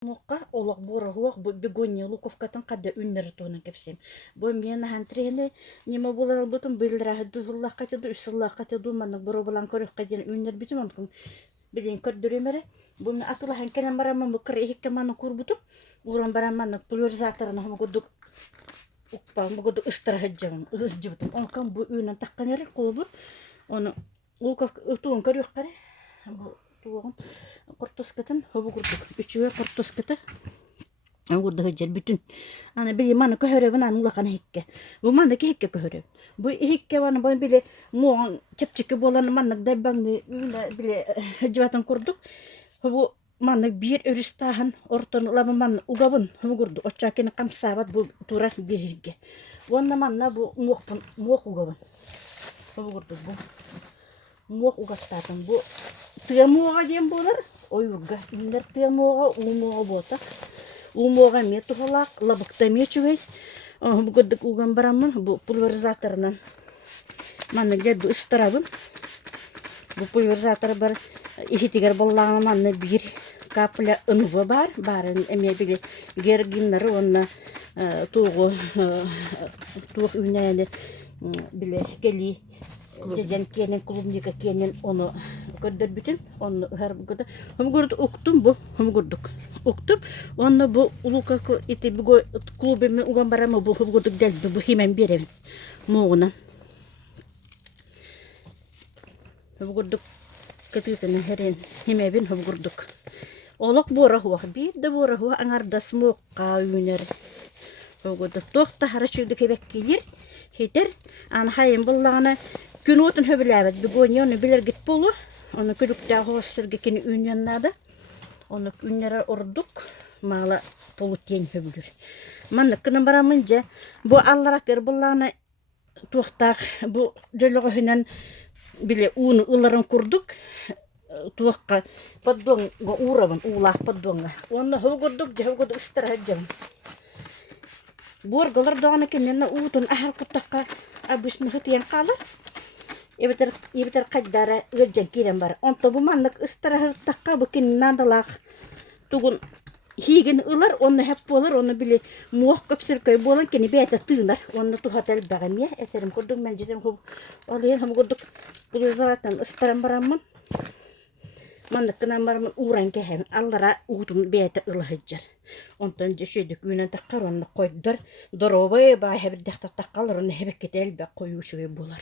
Муққа олақ борағуақ бегония луковкатын қадда үннер туынан кепсем. Бу мен хантрені неме болар бұтын бұйлыраға дұғыллақ қатеду, үсіллақ қатеду, манық бұры болан көріқ қаден үннер бітін онкын білен көрдіремері. Бу мен атылахан кәлем барамын бұқыр ехекке маны көрбұтым. Уран барамын пульверизаторына ғымы Уппа, могу ыстырахаджам, ызжыбытым. Он кам бу үйнен таққанері қолы бұр. Оны луков туын көріқ қарай. Бу туығын кортоскатын хобу курдук. Үчүгө кортоскаты. Агурда хыджар бүтүн. Аны били маны көһөрөбүн аны улакан хекке. Бу маны хекке көһөрөб. Бу хекке ваны бу били моон чепчеке боланы маннык дайбаңны били хыджыбатын курдук. Хобу маннык бир өрүстаһын ортон лабы маны угабын хобу курду. Очакени камсабат бу турат бирге. Вонна манна бу мох угабын. Хобу курдук бу. Мох угаттатын бу тыямуга дем болар. Ойурга индер тыямуга умуга бота. Умуга метухалак лабыкта мечугай. Бу гыдык уган барамын бу пульверизаторынан. Манны гәд бу ыстырабын. Бу пульверизатор бар ихитигер боллаган манны бир капля ынвы бар. Барын эме биле гергиннары онна тугу туг үнәне биле кели Жежен кенен клубника кенен оны көрдөр бүтүн оны хар бүгөдө хомгурду уктум бу хомгурдук уктум оны бу улукако ити буго клубеме уган барама бу хомгурдук делби бу химен берем моуна хомгурдук катытына херен химебин хомгурдук олок бора хуа бир да бора хуа аңарда смокка үйнөр хомгурдук тохта харачыгды кебек келер хетер аны хайын буллагана Күн отын хөбіләбет, бүгін оны білер гет болу, оны күлікті ағуасырға кені үненнады, оны үннері ұрдық, мала полу тен хөбілір. Манны күнін барамын жа, бұл алларақтер бұллағына туақтақ, бұл жөлігі хүнен біле уыны ұларын күрдік, туаққа паддуанға урабын, улақ паддуанға. Оны хөбігірдік, хөбігірдік ұстар әджім. Борғылар доғаны кенені уытын әхір құттаққа абысыны ғытиян қалы. Ебетер қайдары өржен керен бар. Онто бу маннык ыстырахыр таққа бүкен надалақ. Тугун хиген ылар, оны хеп болар, оны біле муақ көпсіркөй болан кені бәйті тыынар. Оны тухател бағам я, әтерім көрдік мен жетем құп. Ол ең хым көрдік бұлызараттан ыстырам барамын. Маннык кынан барамын уран кәхем. Аллара уғытын бәйті ылахыджар. Онтан жешедік үйнен таққар, оны қойдар. Доробай бай хәбірдіқтар таққалар, оны хәбекет әлбә қойушығы болар.